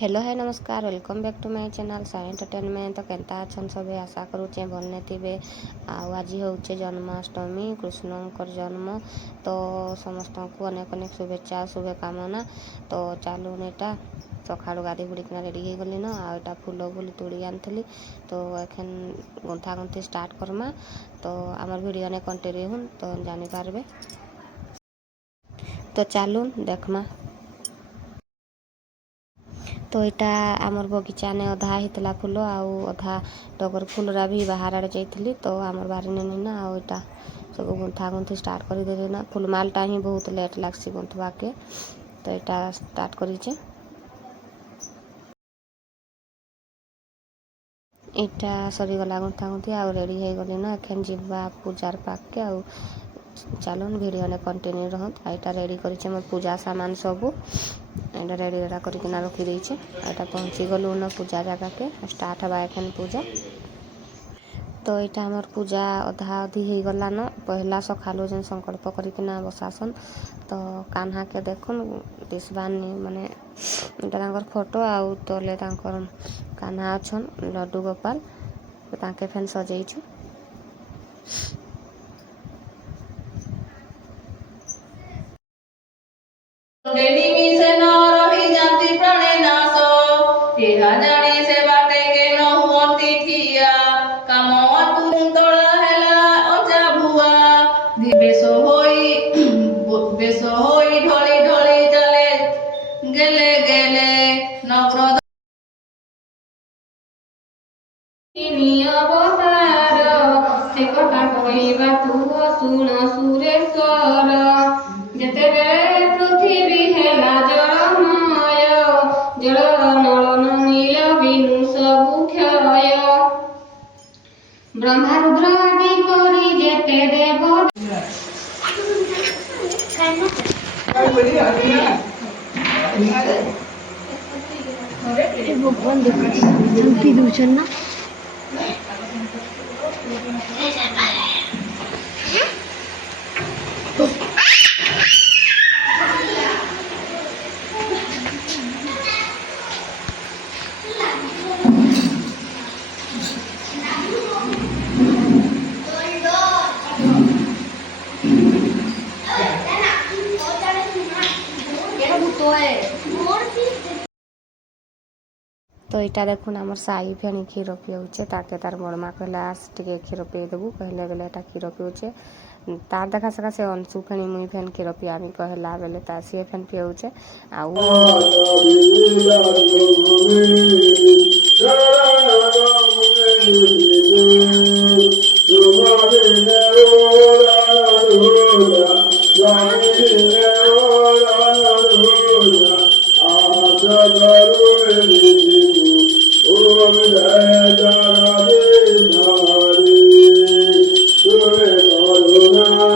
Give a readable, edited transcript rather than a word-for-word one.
Hello है नमस्कार welcome back to my channel Sai entertainment. तो केनता अच्छन सबे आशा करुचे भलने थे। आज होचे जन्माष्टमी कृष्णकर जन्म। तो समस्त को अनेक अनेक शुभेच्छा शुभकामना। तो चलू एटा सका गाधी बुड़ीकिना रेडी हो गली न आटा फूल फूल तोड़ी आनी। तो एखन गुंथा गुंथी स्टार्ट करमा। तो आमर वीडियो ने कंटिन्यू हूँ तो जानीपारे। तो चलू देखमा। तो यहाँ आमर बगीचा ने अधा होता फूल आधा टगर फूलरा भी बाहर आड़े जाइली। तो आमर बारी ने ना आटा सब गुंथा गुंथी स्टार्ट कर ना फूलमालटा ही बहुत लेट लग्सी गुंथवा के। तो यहाँ स्टार्ट करीचे इटा सरीगला गुंथा गुंथी आ रेडी हो गली ना एखन जीवा पूजार पाक के आ चलन वीडियो ने कंटिन्यू रहत। यहाँ रेडी करेचे मोर पूजा सामान सबू एटा रेडी एटा करकिना रखी देइछे। एटा पहुँची गलु न पूजा जगह के स्टार्ट हवा एखन पूजा। तो यहाँ आमर पूजा अधा अधी हो गला न पहला सकालू जेन संकल्प करकिना बसासन। तो कान्हा के देखुन दिशबानी माने एटा फोटो आउ तले कान्हा अछन लड्डू गोपाल ताके फेन सजेइछु। ब्रह्मरुद्र आदि कोरी जेते देव भगवान देखी दूचन ना तो यहाँ देखुन आमर साई फेणी क्षीर पिऊचे ताके तार बड़मा कहला टे क्षीर पी देबू कहले बेले एटा क्षीर पिऊचे तार देखा सका से अंशु फेणी मुई फेन क्षीर पियामी कहला बेले ता सी फेन पिऊचे आउ कृष्णाय